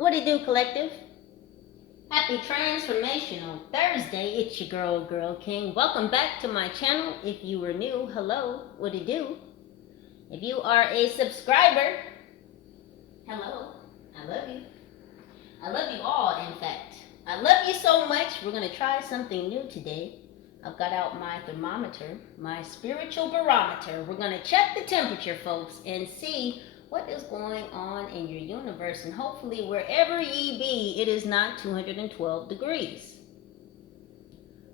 What it do, collective? Happy Transformational Thursday. It's your girl, Girl King. Welcome back to my channel. If you were new, hello. What it do? If you are a subscriber, hello. I love you. I love you all, in fact. I love you so much. We're going to try something new today. I've got out my thermometer, my spiritual barometer. We're going to check the temperature, folks, and see what is going on in your universe. And hopefully, wherever ye be, it is not 212 degrees.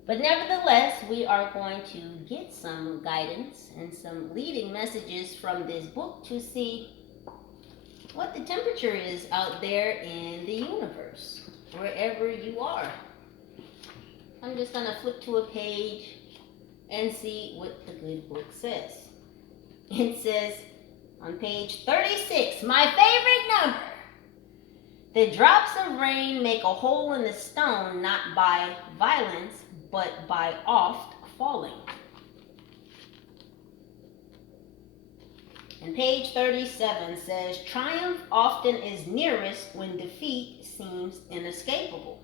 But nevertheless, we are going to get some guidance and some leading messages from this book to see what the temperature is out there in the universe, wherever you are. I'm just going to flip to a page and see what the good book says. It says on page 36, my favorite number, the drops of rain make a hole in the stone, not by violence, but by oft falling. And page 37 says, triumph often is nearest when defeat seems inescapable.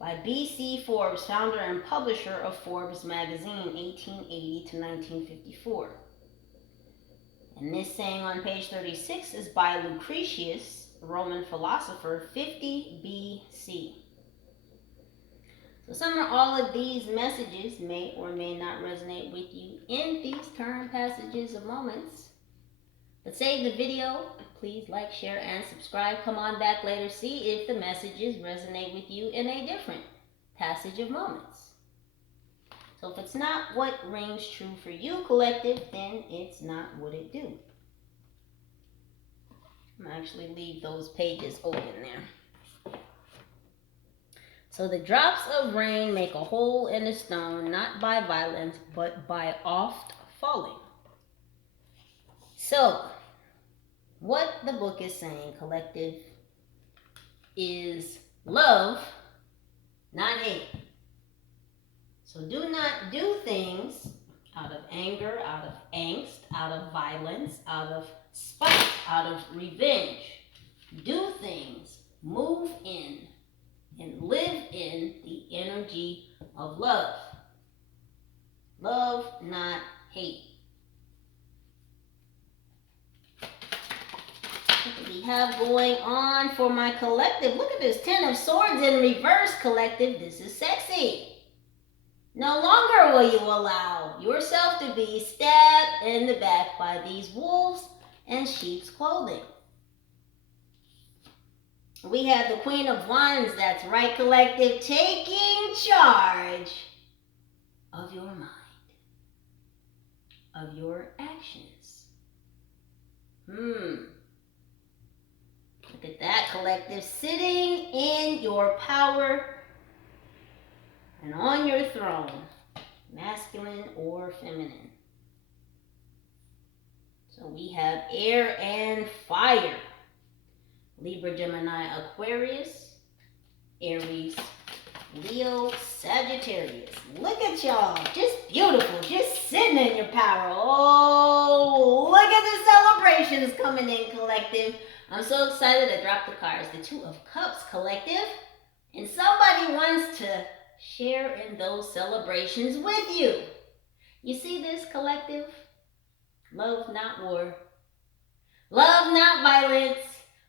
By B.C. Forbes, founder and publisher of Forbes magazine, 1880 to 1954. And this saying on page 36 is by Lucretius, Roman philosopher, 50 B.C. So some or all of these messages may or may not resonate with you in these current passages of moments. But save the video. Please like, share, and subscribe. Come on back later. See if the messages resonate with you in a different passage of moments. So if it's not what rings true for you, collective, then it's not what it do. I'm going to actually leave those pages open there. So the drops of rain make a hole in the stone, not by violence, but by oft falling. So, what the book is saying, collective, is love, not hate. So do not do things out of anger, out of angst, out of violence, out of spite, out of revenge. Do things, move in, and live in the energy of love. Love, not hate. What do we have going on for my collective? Look at this 10 of swords in reverse, collective. This is sexy. No longer will you allow yourself to be stabbed in the back by these wolves in sheep's clothing. We have the Queen of Wands, that's right, collective, taking charge of your mind, of your actions. Look at that, collective, sitting in your power and on your throne, masculine or feminine. So we have air and fire. Libra, Gemini, Aquarius, Aries, Leo, Sagittarius. Look at y'all, just beautiful, just sitting in your power. Oh, look at the celebrations coming in, collective. I'm so excited I dropped the cards. The Two of Cups, collective. And somebody wants to share in those celebrations with you. You see this, collective? Love, not war. Love, not violence.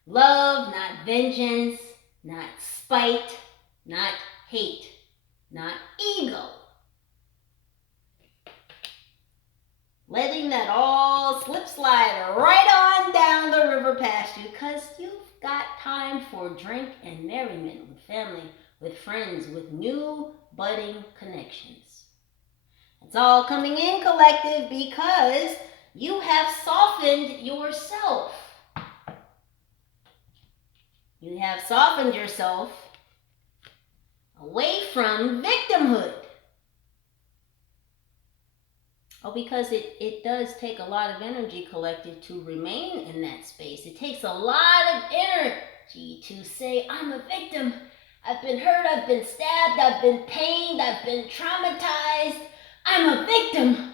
Love, not vengeance. Not spite. Not hate. Not ego. Letting that all slip slide right on down the river past you, because you've got time for drink and merriment with family, with friends, with new budding connections. It's all coming in, collective, because you have softened yourself. You have softened yourself away from victimhood. Oh, because it does take a lot of energy, collective, to remain in that space. It takes a lot of energy to say, I'm a victim. I've been hurt, I've been stabbed, I've been pained, I've been traumatized. I'm a victim.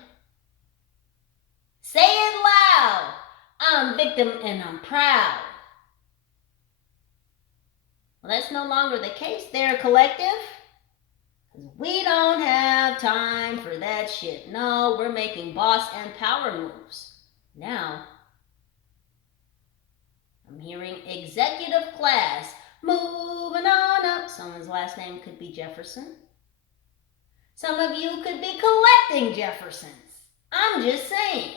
Say it loud. I'm a victim and I'm proud. Well, that's no longer the case there, collective. We don't have time for that shit. No, we're making boss and power moves. Now, I'm hearing executive class. Moving on up. Someone's last name could be Jefferson. Some of you could be collecting Jeffersons. I'm just saying.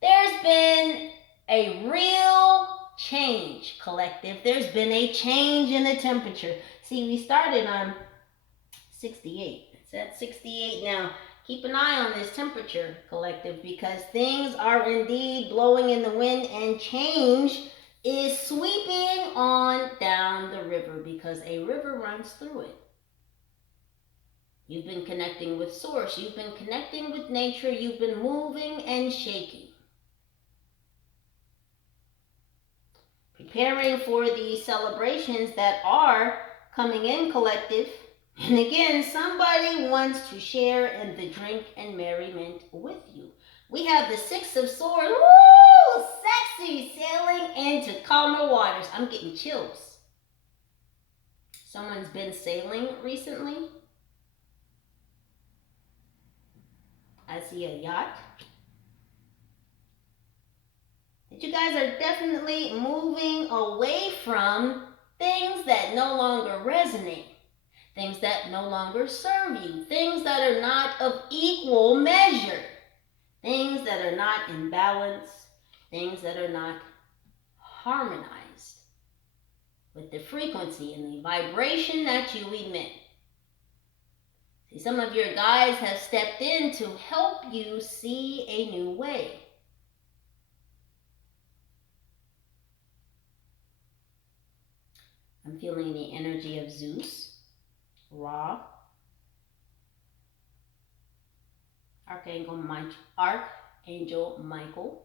There's been a real change, collective. There's been a change in the temperature. See, we started on 68. It's at 68 now. Keep an eye on this temperature, collective, because things are indeed blowing in the wind and change is sweeping on down the river because a river runs through it. You've been connecting with source. You've been connecting with nature. You've been moving and shaking. Preparing for the celebrations that are coming in, collective. And again, somebody wants to share in the drink and merriment with you. We have the Six of Swords. Woo! Sexy! Sailing into calmer waters. I'm getting chills. Someone's been sailing recently. I see a yacht. That you guys are definitely moving away from things that no longer resonate. Things that no longer serve you. Things that are not of equal measure. Things that are not in balance. Things that are not harmonized with the frequency and the vibration that you emit. See, some of your guys have stepped in to help you see a new way. I'm feeling the energy of Zeus, Ra, Archangel Michael.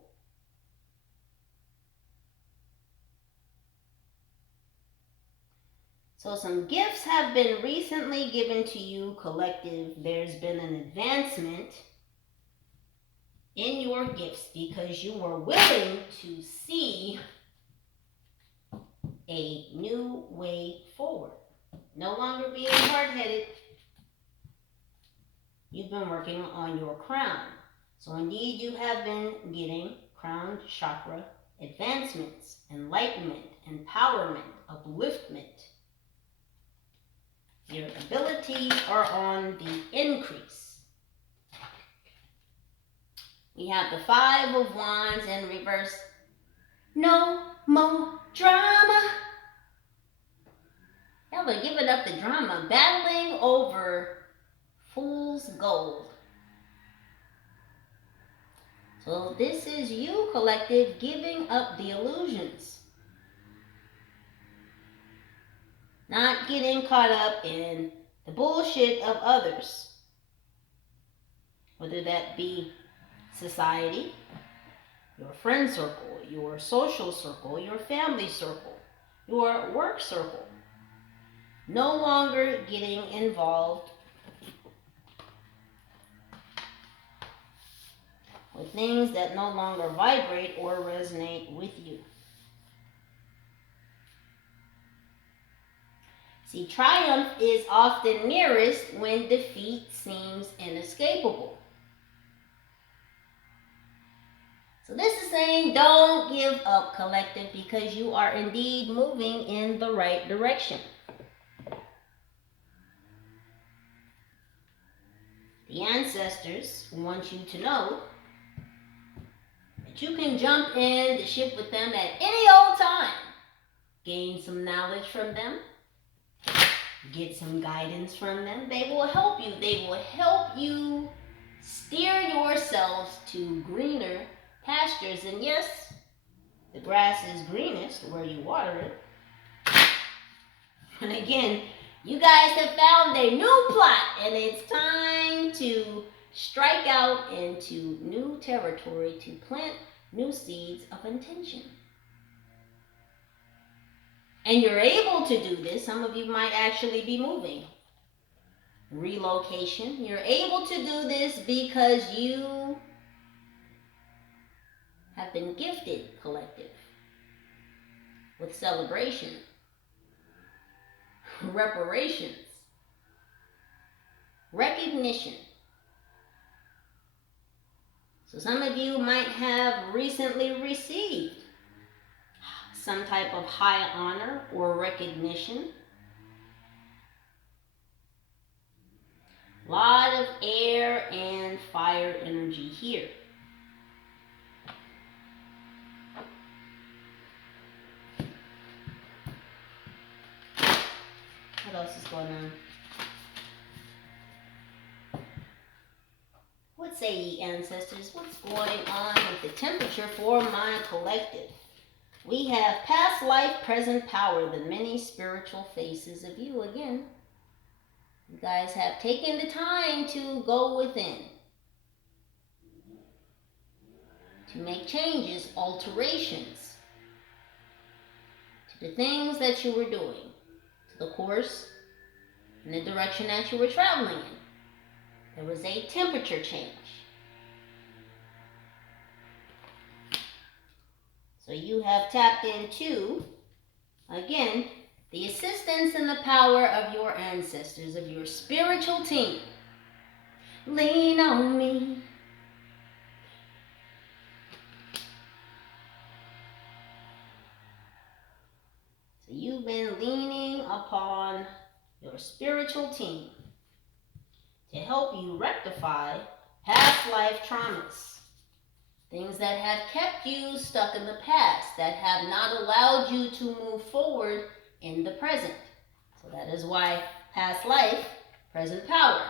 So some gifts have been recently given to you, collective. There's been an advancement in your gifts because you were willing to see a new way forward. No longer being hard-headed. You've been working on your crown. So indeed you have been getting crown chakra advancements, enlightenment, empowerment, upliftment. Your abilities are on the increase. We have the Five of Wands in reverse. No more drama. Y'all are giving up the drama, battling over fool's gold. So this is you, collective, giving up the illusions. Not getting caught up in the bullshit of others. Whether that be society, your friend circle, your social circle, your family circle, your work circle. No longer getting involved with things that no longer vibrate or resonate with you. See, triumph is often nearest when defeat seems inescapable. So this is saying don't give up, collective, because you are indeed moving in the right direction. The ancestors want you to know that you can jump in the ship with them at any old time. Gain some knowledge from them. Get some guidance from them. They will help you. They will help you steer yourselves to greener pastures. And yes, the grass is greenest where you water it. And again, you guys have found a new plot, and it's time to strike out into new territory to plant new seeds of intention. And you're able to do this. Some of you might actually be moving. Relocation. You're able to do this because you have been gifted, collective, with celebration. reparations, recognition. So some of you might have recently received some type of high honor or recognition. A lot of air and fire energy here. What else is going on? What say ye, ancestors? What's going on with the temperature for my collective? We have past life, present power, the many spiritual faces of you. Again, you guys have taken the time to go within, to make changes, alterations to the things that you were doing, to the course and the direction that you were traveling in. There was a temperature change. So you have tapped into, again, the assistance and the power of your ancestors, of your spiritual team. Lean on me. So you've been leaning upon your spiritual team to help you rectify past life traumas, things that have kept you stuck in the past, that have not allowed you to move forward in the present. So that is why past life, present power.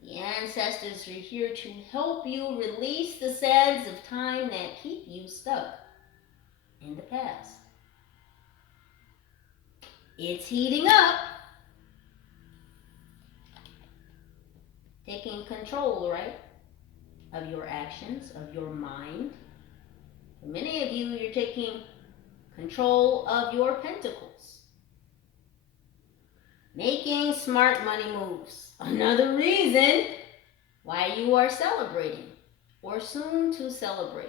The ancestors are here to help you release the sands of time that keep you stuck in the past. It's heating up. Taking control, right, of your actions, of your mind. For many of you, you're taking control of your pentacles. Making smart money moves. Another reason why you are celebrating or soon to celebrate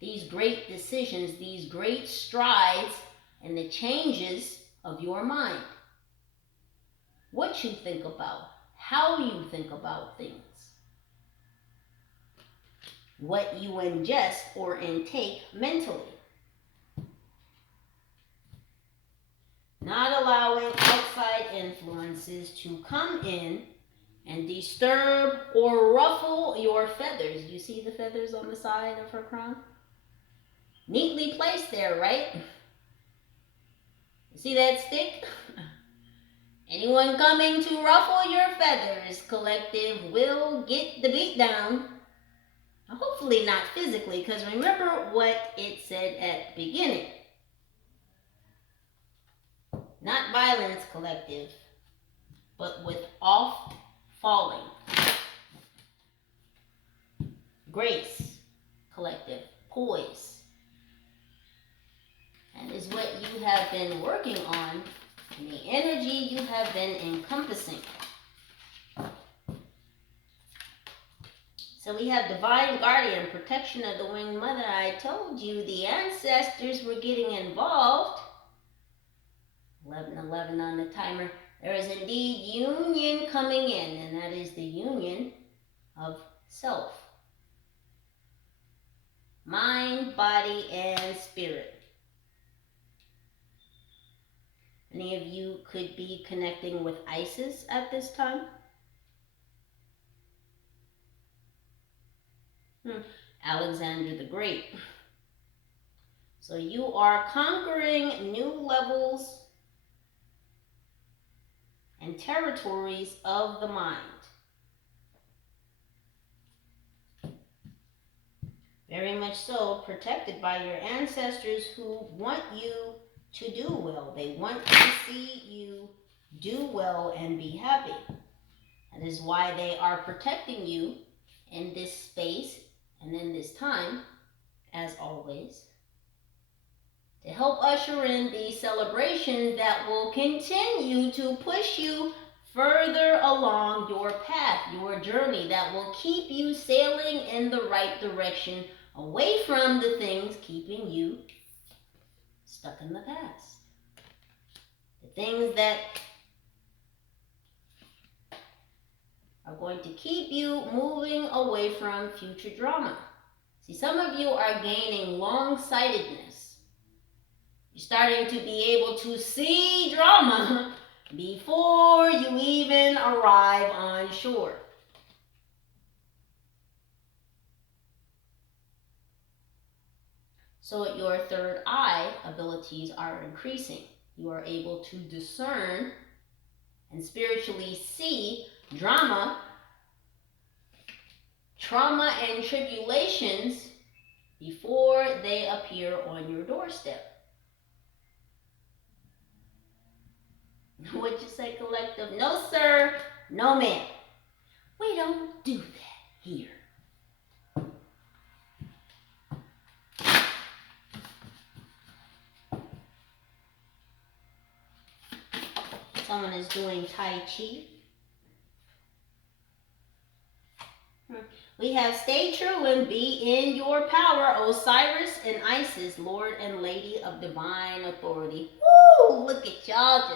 these great decisions, these great strides and the changes of your mind. What you think about, how you think about things, what you ingest or intake mentally. Not allowing outside influences to come in and disturb or ruffle your feathers. You see the feathers on the side of her crown? Neatly placed there, right? You see that stick? Anyone coming to ruffle your feathers, collective, will get the beat down. Hopefully not physically, because remember what it said at the beginning. Not violence, collective, but with off falling. Grace, collective, poise. That is what you have been working on, and the energy you have been encompassing. So we have divine guardian, protection of the winged mother. I told you the ancestors were getting involved. 11:11 on the timer. There is indeed union coming in, and that is the union of self. Mind, body, and spirit. Many of you could be connecting with Isis at this time. Alexander the Great. So you are conquering new levels and territories of the mind. Very much so, protected by your ancestors who want you to do well. They want to see you do well and be happy. That is why they are protecting you in this space and in this time, as always, to help usher in the celebration that will continue to push you further along your path, your journey, that will keep you sailing in the right direction, away from the things keeping you stuck in the past. The things that are going to keep you moving away from future drama. See, some of you are gaining long-sightedness. You're starting to be able to see drama before you even arrive on shore. So your third eye abilities are increasing. You are able to discern and spiritually see drama, trauma, and tribulations before they appear on your doorstep. What'd you say, collective? No, sir. No, ma'am. We don't do that here. Someone is doing Tai Chi. We have stay true and be in your power, Osiris and Isis, Lord and Lady of Divine Authority. Woo! Look at y'all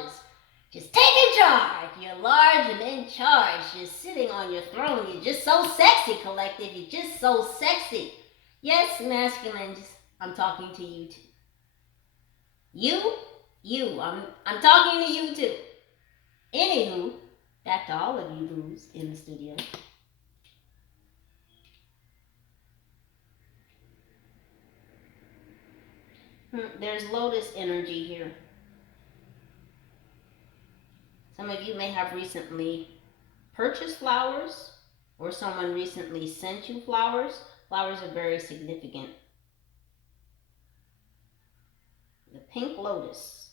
just taking charge. You're large and in charge. Just sitting on your throne. You're just so sexy, collective. You're just so sexy. Yes, masculines. I'm talking to you too. You. I'm talking to you too. Anywho, back to all of you boos in the studio. There's lotus energy here. Some of you may have recently purchased flowers, or someone recently sent you flowers. Flowers are very significant. The pink lotus.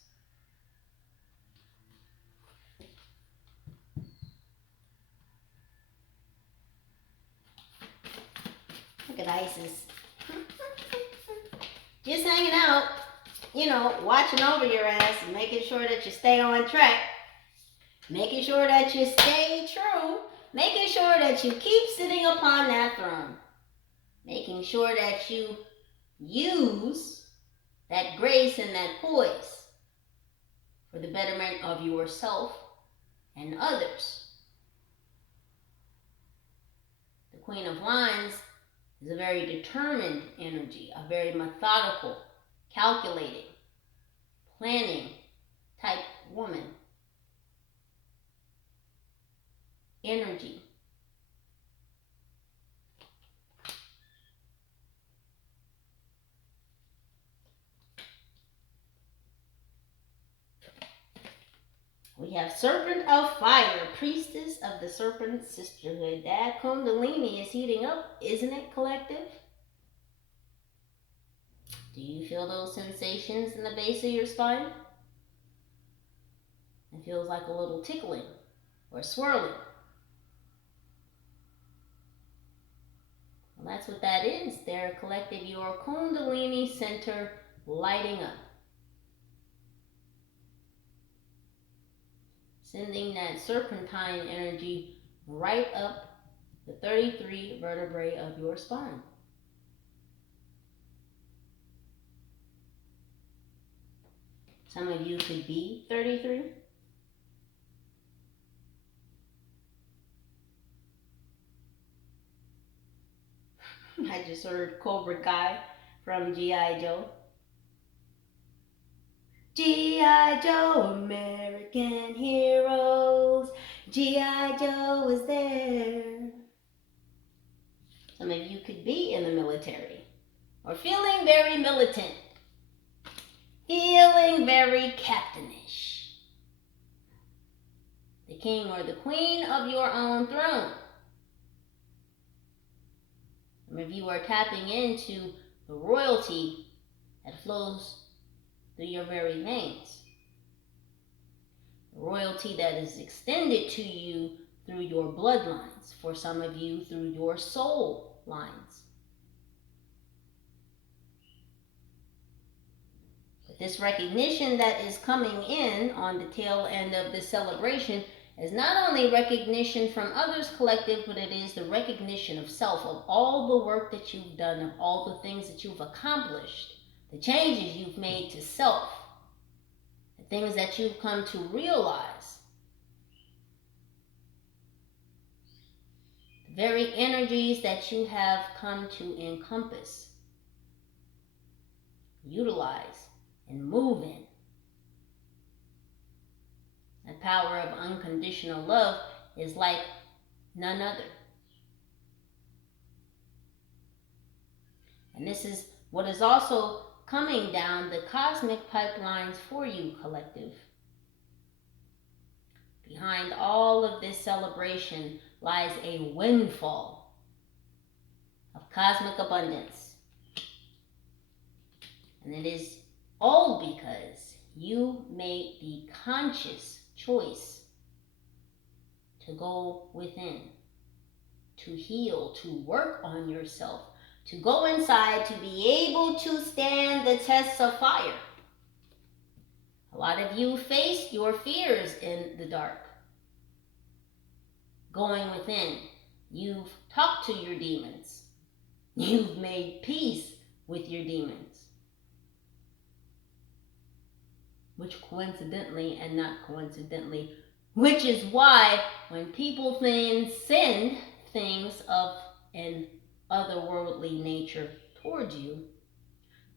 Look at Isis. Just hanging out, watching over your ass and making sure that you stay on track. Making sure that you stay true. Making sure that you keep sitting upon that throne. Making sure that you use that grace and that poise for the betterment of yourself and others. The Queen of Wands is a very determined energy, a very methodical, calculating, planning type woman. Energy. We have Serpent of Fire, Priestess of the Serpent Sisterhood. That Kundalini is heating up, isn't it, collective? Do you feel those sensations in the base of your spine? It feels like a little tickling or swirling. Well, that's what that is. There, collective, your Kundalini center lighting up. Sending that serpentine energy right up the 33 vertebrae of your spine. Some of you could be 33. I just heard Cobra Kai from G.I. Joe. G.I. Joe, American heroes. G.I. Joe is there. Some of you could be in the military or feeling very militant, feeling very captainish. The king or the queen of your own throne. Some of you are tapping into the royalty that flows through your very veins. Royalty that is extended to you through your bloodlines. For some of you, through your soul lines. But this recognition that is coming in on the tail end of this celebration is not only recognition from others, collective, but it is the recognition of self, of all the work that you've done, of all the things that you've accomplished, the changes you've made to self, the things that you've come to realize, the very energies that you have come to encompass, utilize, and move in. The power of unconditional love is like none other. And this is what is also coming down the cosmic pipelines for you, collective. Behind all of this celebration lies a windfall of cosmic abundance. And it is all because you made the conscious choice to go within, to heal, to work on yourself, to go inside, to be able to stand the tests of fire. A lot of you faced your fears in the dark. Going within, you've talked to your demons. You've made peace with your demons. Which coincidentally and not coincidentally, which is why when people then send things of an otherworldly nature towards you,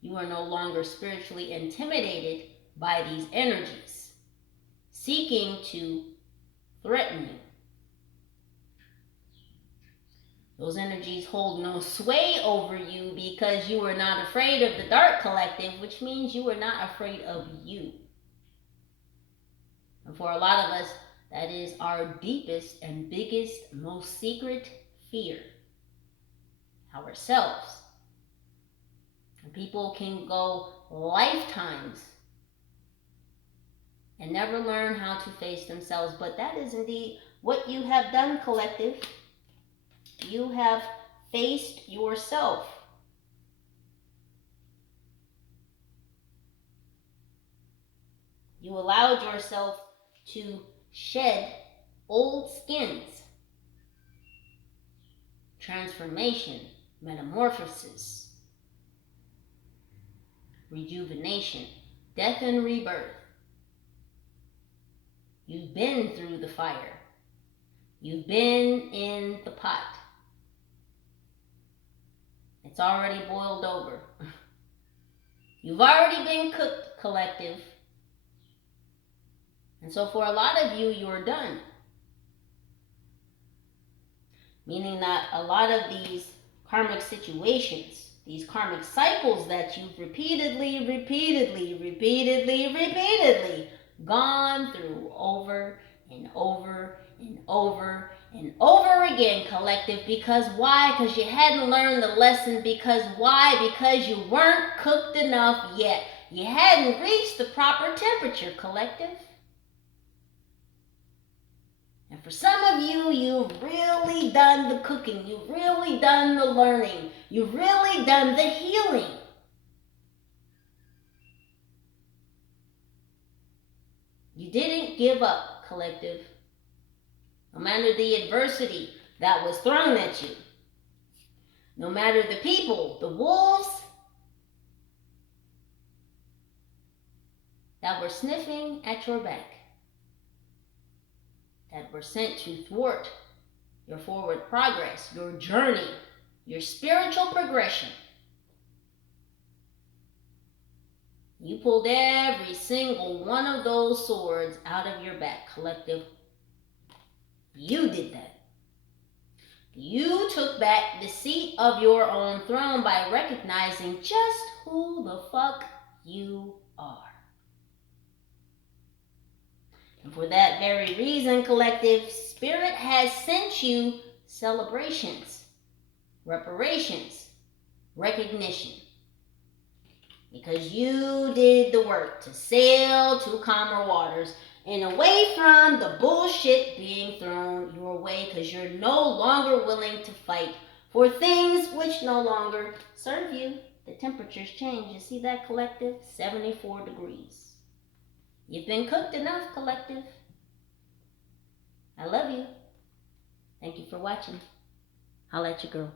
you are no longer spiritually intimidated by these energies, seeking to threaten you. Those energies hold no sway over you because you are not afraid of the dark, collective, which means you are not afraid of you. And for a lot of us, that is our deepest and biggest, most secret fear. Ourselves. And people can go lifetimes and never learn how to face themselves. But that is indeed what you have done, collective. You have faced yourself. You allowed yourself to shed old skins. Transformation, metamorphosis, rejuvenation, death and rebirth. You've been through the fire. You've been in the pot. It's already boiled over. You've already been cooked, collective. And so for a lot of you, you're done. Meaning that a lot of these karmic situations, these karmic cycles that you've repeatedly gone through over and over and over and over again, collective. Because why? Because you hadn't learned the lesson. Because why? Because you weren't cooked enough yet. You hadn't reached the proper temperature, collective. And for some of you, you've really done the cooking. You've really done the learning. You've really done the healing. You didn't give up, collective. No matter the adversity that was thrown at you. No matter the people, the wolves that were sniffing at your back. That were sent to thwart your forward progress, your journey, your spiritual progression. You pulled every single one of those swords out of your back, collective. You did that. You took back the seat of your own throne by recognizing just who the fuck you are. And for that very reason, collective, Spirit has sent you celebrations, reparations, recognition. Because you did the work to sail to calmer waters and away from the bullshit being thrown your way, because you're no longer willing to fight for things which no longer serve you. The temperatures change. You see that, collective? 74 degrees. You've been cooked enough, collective. I love you. Thank you for watching. Holla at your girl.